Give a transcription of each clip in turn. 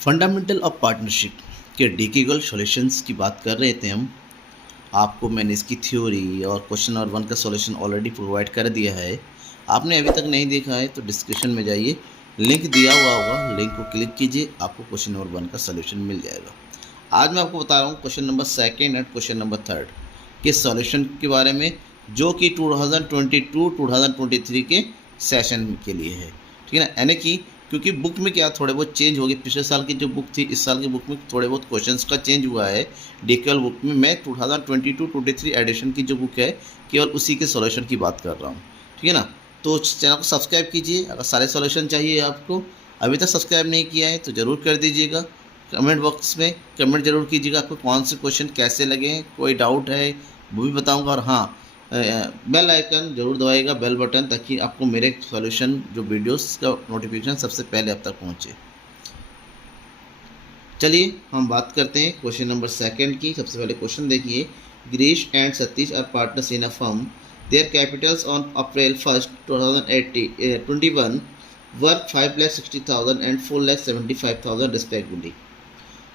Fundamental of partnership के डिकीगल solutions की बात कर रहे थे हम। आपको मैंने इसकी थ्योरी और क्वेश्चन नंबर 1 का सॉल्यूशन ऑलरेडी प्रोवाइड कर दिया है। आपने अभी तक नहीं देखा है तो डिस्क्रिप्शन में जाइए, लिंक दिया हुआ होगा, लिंक को क्लिक कीजिए, आपको क्वेश्चन नंबर 1 का सॉल्यूशन मिल जाएगा। आज मैं आपको बता रहा हूँ क्वेश्चन नंबर 2 और क्वेश्चन नंबर 3 के सॉल्यूशन के बारे में, जो कि 2022-2023 के सेशन के लिए है। ठीक है ना, यानी कि क्योंकि बुक में क्या थोड़े बहुत चेंज हो गए, पिछले साल की जो बुक थी इस साल की बुक में थोड़े बहुत क्वेश्चंस का चेंज हुआ है। डीकेएल बुक में मैं 2022-23 एडिशन की जो बुक है केवल उसी के सॉल्यूशन की बात कर रहा हूँ। ठीक है ना, तो चैनल को सब्सक्राइब कीजिए। अगर सारे सॉल्यूशन चाहिए आपको, अभी तक सब्सक्राइब नहीं किया है तो ज़रूर कर दीजिएगा। कमेंट बॉक्स में कमेंट जरूर कीजिएगा आपको कौन से क्वेश्चन कैसे लगे हैं, कोई डाउट है वो भी बताऊंगा। और हाँ, बेल आइकन जरूर दबाइएगा, बेल बटन, ताकि आपको मेरे सॉल्यूशन जो वीडियोस का नोटिफिकेशन सबसे पहले आप तक पहुंचे। चलिए हम बात करते हैं क्वेश्चन नंबर 2 की। सबसे पहले क्वेश्चन देखिए, Girish and Satish are partners in a firm. Their capitals on April 1, 2021 were 5,60,000 and 4,75,000 respectively.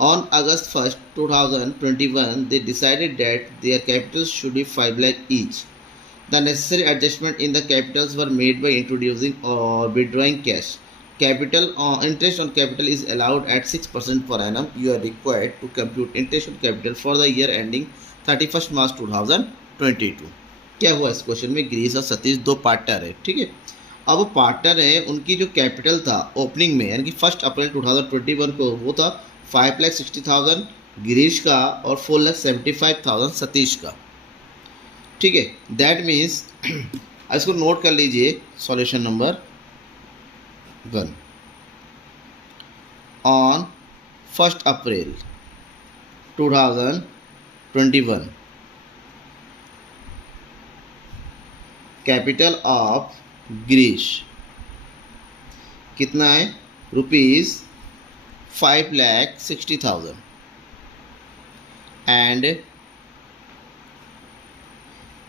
On August 1st, 2021, they decided that their capitals should be 5 lakh each. The necessary adjustment in the capitals were made by introducing or withdrawing cash. Interest on capital is allowed at 6% per annum. You are required to compute interest on capital for the year ending 31st March 2022. क्या हुआ इस question में, गिरीश और सतीश दो partner है। ठीक है, अब वो पार्टनर है, उनकी जो कैपिटल था ओपनिंग में यानी कि 1 अप्रैल 2021 को वो था 5,60,000 गिरीश का और 4,75,000 सतीश का। ठीक है, दैट मीन्स इसको नोट कर लीजिए। Solution number 1, on 1 April 2021 capital of Girish कितना है, ₹5,60,000 एंड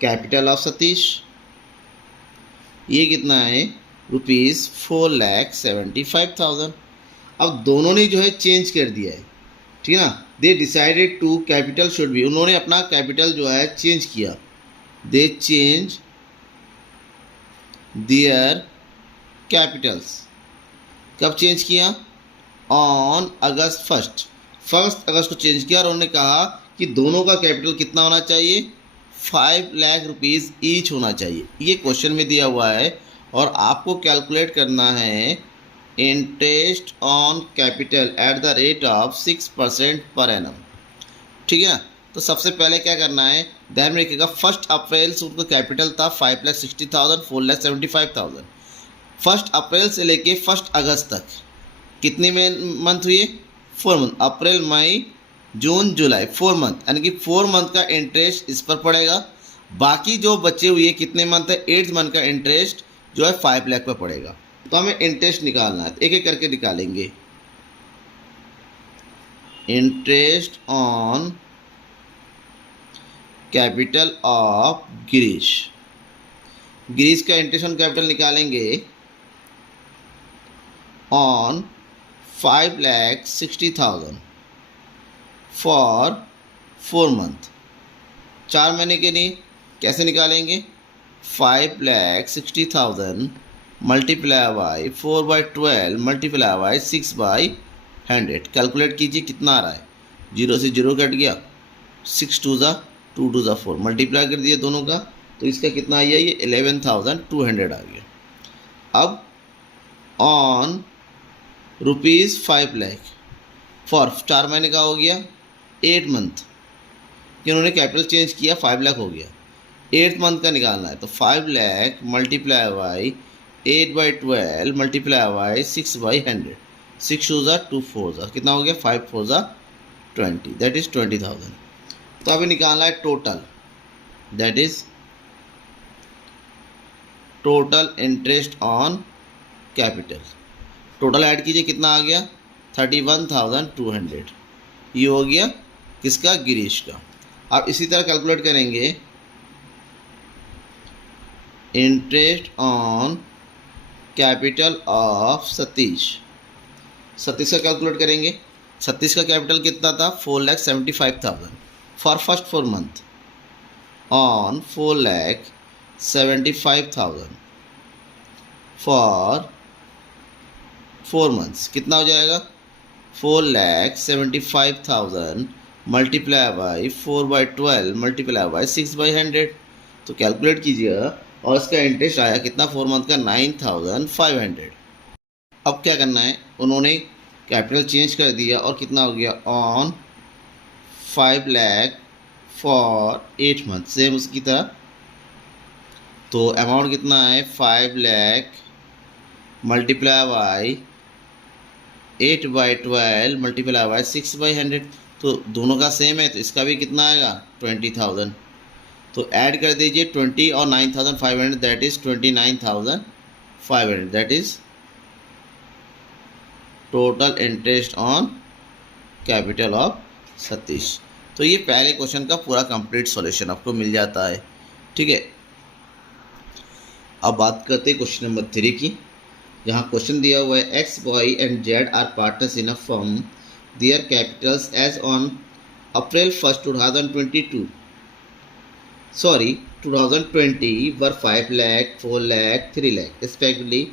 कैपिटल ऑफ सतीश ये कितना है, ₹4,75,000। अब दोनों ने जो है चेंज कर दिया है। ठीक है ना, they decided to capital should be, उन्होंने अपना कैपिटल जो है चेंज किया। दे चेंज देयर कैपिटल्स, कब चेंज किया, ऑन अगस्त 1 अगस्त को चेंज किया। और उन्होंने कहा कि दोनों का कैपिटल कितना होना चाहिए, 5 लाख रुपीज़ ईच होना चाहिए। ये क्वेश्चन में दिया हुआ है और आपको कैलकुलेट करना है interest on capital at the rate of 6% per annum. ठीक है ना, तो सबसे पहले क्या करना है, ध्यान में रखिएगा 1 अप्रैल से उनका कैपिटल था 5,60,000, 4,75,000। 1 अप्रैल से लेके 1 अगस्त तक कितने मंथ हुए, 4 मंथ, अप्रैल मई जून जुलाई, 4 मंथ, यानी कि 4 मंथ का इंटरेस्ट इस पर पड़ेगा। बाकी जो बचे हुए कितने मंथ है, 8th मंथ का इंटरेस्ट जो है 5 लाख पर पड़ेगा। तो हमें इंटरेस्ट निकालना है, एक एक करके निकालेंगे। Interest on capital of Girish, Girish का इंटरेस्ट ऑन कैपिटल निकालेंगे ऑन 5,60,000 फॉर 4 मंथ, 4 महीने के लिए। कैसे निकालेंगे, 5,60,000 multiply by 4/12 multiply by 6/100। Calculate कीजिए कितना आ रहा है, 0 से 0 कट गया, 6 2 ज़ा 2 2 ज़ा 4, मल्टीप्लाई कर दिए दोनों का, तो इसका कितना आ गया, ये 11,200 आ गया। अब ऑन ₹5 लाख फॉर 4 महीने का हो गया, 8 मंथ कि उन्होंने कैपिटल चेंज किया, 5 लाख हो गया। 8th मंथ का निकालना है, तो 5 lakh multiply by 8/12 multiply by 6/100, 6 2 ज़ा 2 4 ज़ा कितना हो गया, 5 4 ज़ा 20, दैट इज़ 20,000। तो अभी निकालना है total, that is total interest on capital. Total add कीजिए कितना आ गया, 31,200। ये हो गया किसका, गिरीश का। अब इसी तरह कैलकुलेट करेंगे interest on capital of Satish. 36 का कैलकुलेट करेंगे। 36 का कैपिटल कितना था 4,75,000 for first 4 month on 4,75,000 for 4 months कितना हो जाएगा 4,75,000 मल्टीप्लाई बाई 4/12 मल्टीप्लाई बाई 6/100। तो कैलकुलेट कीजिएगा और इसका इंटरेस्ट आया कितना 4 मंथ का 9,500। अब क्या करना है, उन्होंने कैपिटल चेंज कर दिया और कितना हो गया on 5 lakh for 8 month, same उसकी तरह। तो अमाउंट कितना है 5 lakh multiply by 8/12 multiply by 6/100। तो दोनों का सेम है तो इसका भी कितना आएगा 20,000। तो ऐड कर दीजिए 20 और 9,500 that is 29,500 that is total interest on capital of Satish. तो ये पहले क्वेश्चन का पूरा कंप्लीट सॉल्यूशन आपको मिल जाता है। ठीक है, अब बात करते हैं क्वेश्चन नंबर 3 की, जहाँ क्वेश्चन दिया हुआ है X Y and Z are partners in a firm, their capitals as on April 1st 2022 2020 were 5 lakh, 4 lakh, 3 lakh respectively.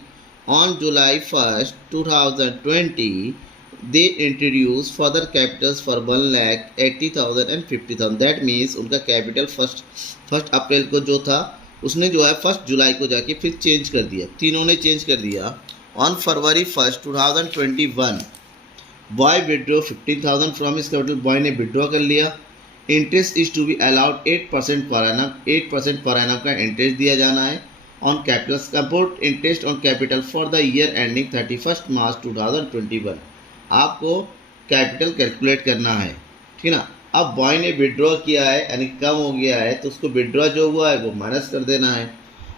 On July 1st 2020 they introduced further capitals for 1,80,000 and 50,000। That means उनका capital first April को जो था उसने जो है 1 जुलाई को जाके फिर चेंज कर दिया, तीनों ने चेंज कर दिया। On February 1st 2021 boy withdraw 15,000 from his capital, boy ने विड्रॉ कर लिया। Interest is to be allowed 8% per annum, 8% per annum का इंटरेस्ट दिया जाना है on capital. Compute interest on capital for the year ending 31 March 2021। आपको capital calculate करना है, ठीक है ना। अब बॉय ने विड्रॉ किया है यानी कम हो गया है तो उसको विड्रॉ जो हुआ है वो माइनस कर देना है,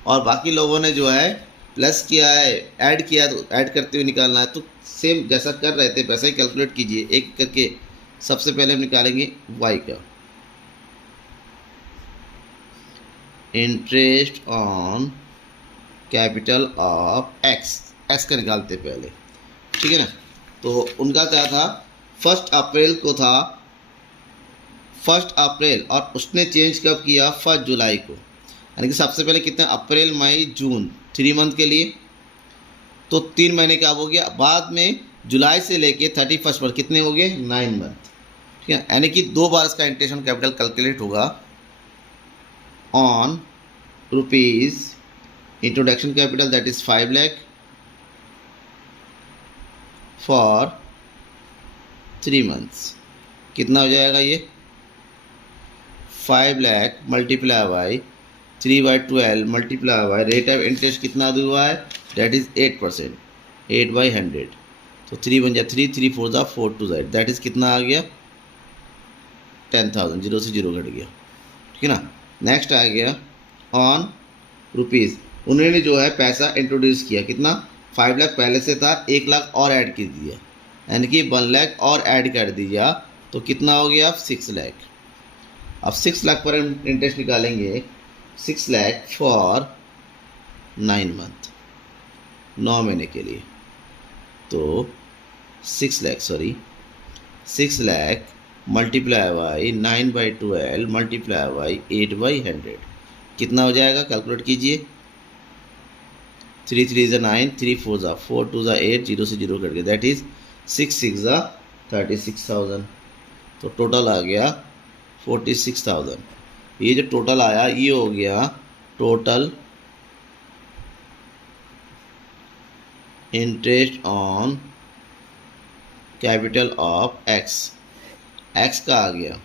और बाकी लोगों ने जो है प्लस किया है, ऐड किया तो ऐड करते हुए निकालना है। तो सेम जैसा कर रहे थे वैसा ही कैलकुलेट कीजिए एक करके। सबसे पहले हम निकालेंगे वाई का interest on capital of x, x का निकालते पहले, ठीक है ना। तो उनका क्या था 1 अप्रैल को था, 1 अप्रैल, और उसने चेंज कब किया 1 जुलाई को, यानी कि सबसे पहले कितने अप्रैल मई जून 3 मंथ के लिए, तो 3 महीने का हो गया। बाद में जुलाई से लेके 31 पर कितने हो गए 9 मंथ, ठीक है। यानी कि 2 बार इसका इंटरेस्ट ऑन कैपिटल कैलकुलेट होगा on rupees introduction capital that is 5 lakh for 3 months. कितना हो जाएगा ये 5 lakh multiply by 3/12 multiply by rate of interest कितना हुआ है दैट इज़ 8%, 8/100। तो 3 बन जाए 3, 3 4 ज़ा 4 2 ज़ाइड दैट इज़ कितना आ गया 10,000, 0 से 0 घट गया, ठीक है ना। नेक्स्ट आ गया ऑन रुपीज़, उन्होंने जो है पैसा इंट्रोड्यूस किया, कितना 5 लाख पहले से था, 1 लाख और ऐड कर दिया, यानी कि 1 लाख और ऐड कर दिया तो कितना हो गया 6 लाख। अब 6 लाख पर इंटरेस्ट निकालेंगे, 6 लाख फॉर 9 मंथ, 9 महीने के लिए। तो 6 lakh multiply by 9/12 multiply by 8/100 कितना हो जाएगा कैलकुलेट कीजिए। 3 3 ज़ा 9, 3 4 ज़ा 4 2 ज़ा 8, 0 से 0 कट गया दैट इज़ 6 6 ज़ा 36,000। तो टोटल आ गया 46,000। ये जो टोटल आया ये हो गया total interest on capital of x, x का आ गया।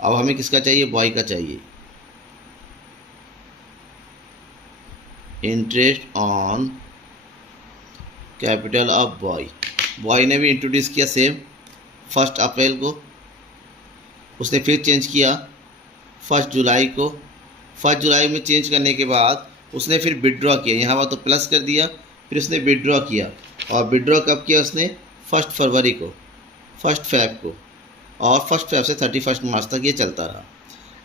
अब हमें किसका चाहिए बॉय का चाहिए, interest on capital of boy. Boy ने भी इंट्रोड्यूस किया सेम 1 अप्रैल को, उसने फिर चेंज किया 1 जुलाई को। 1 जुलाई में चेंज करने के बाद उसने फिर विड्रॉ किया, यहाँ पर तो प्लस कर दिया, फिर उसने विड्रॉ किया, और विड्रॉ कब किया उसने 1 फरवरी को, 1 फेब को, और 1 फेब से 31 मार्च तक ये चलता रहा।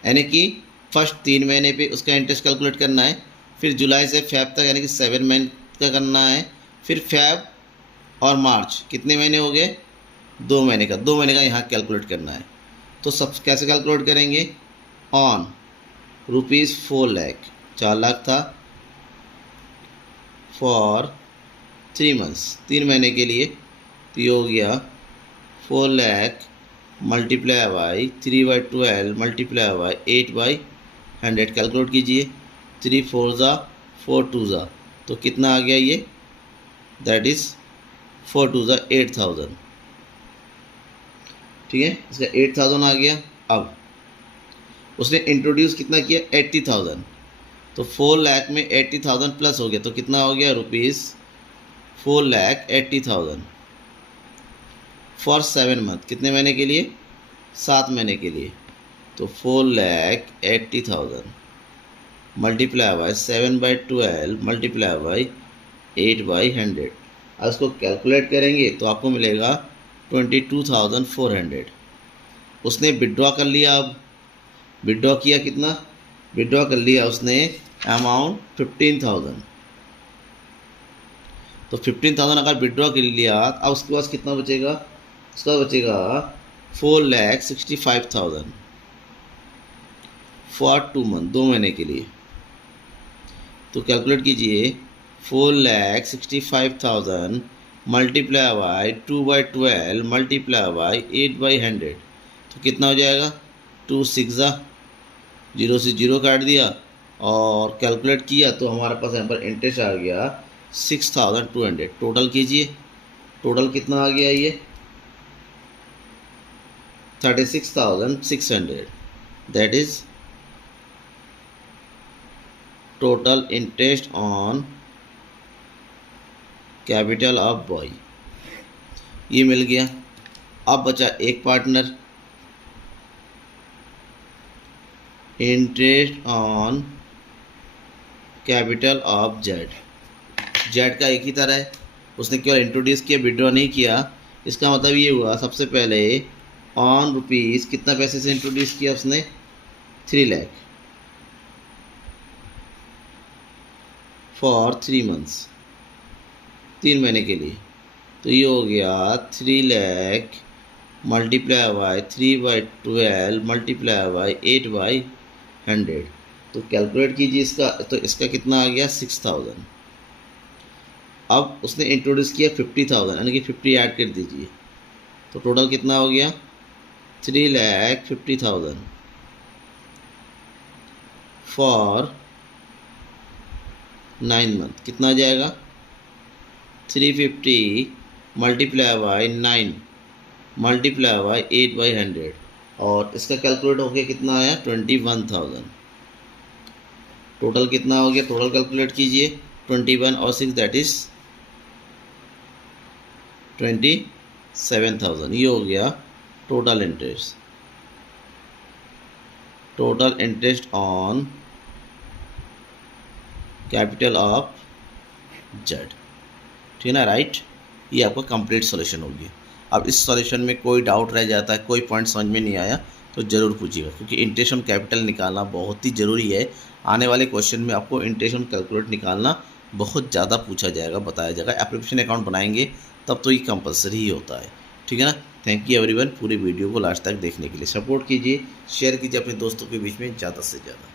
यानी कि फर्स्ट 3 महीने पे उसका इंटरेस्ट कैलकुलेट करना है, फिर जुलाई से फेब तक यानी कि 7 मंथ का करना है, फिर फेब और मार्च कितने महीने हो गए, 2 महीने का, 2 महीने का यहाँ कैलकुलेट करना है। तो सब कैसे कैलकुलेट करेंगे, ऑन ₹4 लाख, 4 लाख था, फॉर 3 मंथ्स, 3 महीने के लिए, तो ये हो गया 4 lakh multiply by 3/12 multiply by 8/100, calculate कीजिए। 3 4 ज़ा 4 2 ज़ा, तो कितना आ गया ये, दैट इज़ 4 2 ज़ा 8000, ठीक है, इसका 8000 आ गया। अब उसने इंट्रोड्यूस कितना किया, 80,000, तो 4 लाख में 80,000 प्लस हो गया, तो कितना हो गया, ₹4,80,000 फॉर 7 मंथ, कितने महीने के लिए, 7 महीने के लिए। तो 4,80,000 मल्टीप्लाई बाई 7/12 मल्टीप्लाई बाई 8/100। अब इसको कैलकुलेट करेंगे तो आपको मिलेगा 22,400। उसने विड्रॉ कर लिया, अब विड्रॉ किया कितना, विड्रॉ कर लिया उसने अमाउंट 15,000, तो 15,000 अगर विड्रॉ कर लिया, अब उसके पास कितना बचेगा, उसका बचेगा 4,65,000 फॉर 2 मंथ, 2 महीने के लिए। तो कैलकुलेट कीजिए, 4,65,000 मल्टीप्लाई बाई 2/12 मल्टीप्लाई बाई 8/100, तो कितना हो जाएगा, 2 6 ज़ा 0 से 0 काट दिया और कैलकुलेट किया तो हमारे पास यहाँ पर इंटरेस्ट आ गया 6,200। टोटल कीजिए, टोटल कितना आ गया, ये 36,600, that is total interest on capital of boy, ये मिल गया। अब बचा एक partner, interest on capital of Z, Z का एक ही तरह है, उसने केवल इंट्रोड्यूस किया, विड्रॉ नहीं किया। इसका मतलब ये हुआ, सबसे पहले ऑन रुपीज़ कितना पैसे से इंट्रोड्यूस किया उसने, 3 लाख फॉर 3 मंथ्स, 3 महीने के लिए। तो ये हो गया 3 lakh multiply by 3/12 multiply by 8/100। तो कैलकुलेट कीजिए इसका, तो इसका कितना आ गया, 6,000। अब उसने इंट्रोड्यूस किया 50,000, यानी कि 50 ऐड कर दीजिए, तो टोटल कितना हो गया, 3,50,000 फॉर 9 मंथ, कितना आ जाएगा, 350 मल्टीप्लाई बाई 9 मल्टीप्लाई बाई 8/100, और इसका कैलकुलेट हो गया कितना आया, 21,000। टोटल कितना हो गया, टोटल कैलकुलेट कीजिए, 21 और 6 दैट इज 27,000, ये हो गया total interest, total interest on capital of Z, ठीक है ना, राइट। ये आपका कंप्लीट सॉल्यूशन होगी। अब इस सॉल्यूशन में कोई डाउट रह जाता है, कोई पॉइंट समझ में नहीं आया तो ज़रूर पूछिएगा, क्योंकि इंटरेस्ट ऑन कैपिटल निकालना बहुत ही ज़रूरी है। आने वाले क्वेश्चन में आपको इंटरेस्ट ऑन कैलकुलेट निकालना बहुत ज़्यादा पूछा जाएगा, बताया जाएगा। एप्लीकेशन अकाउंट बनाएंगे तब तो ये कंपलसरी ही होता है, ठीक है ना। थैंक यू एवरीवन, पूरी वीडियो को लास्ट तक देखने के लिए। सपोर्ट कीजिए, शेयर कीजिए अपने दोस्तों के बीच में ज़्यादा से ज़्यादा।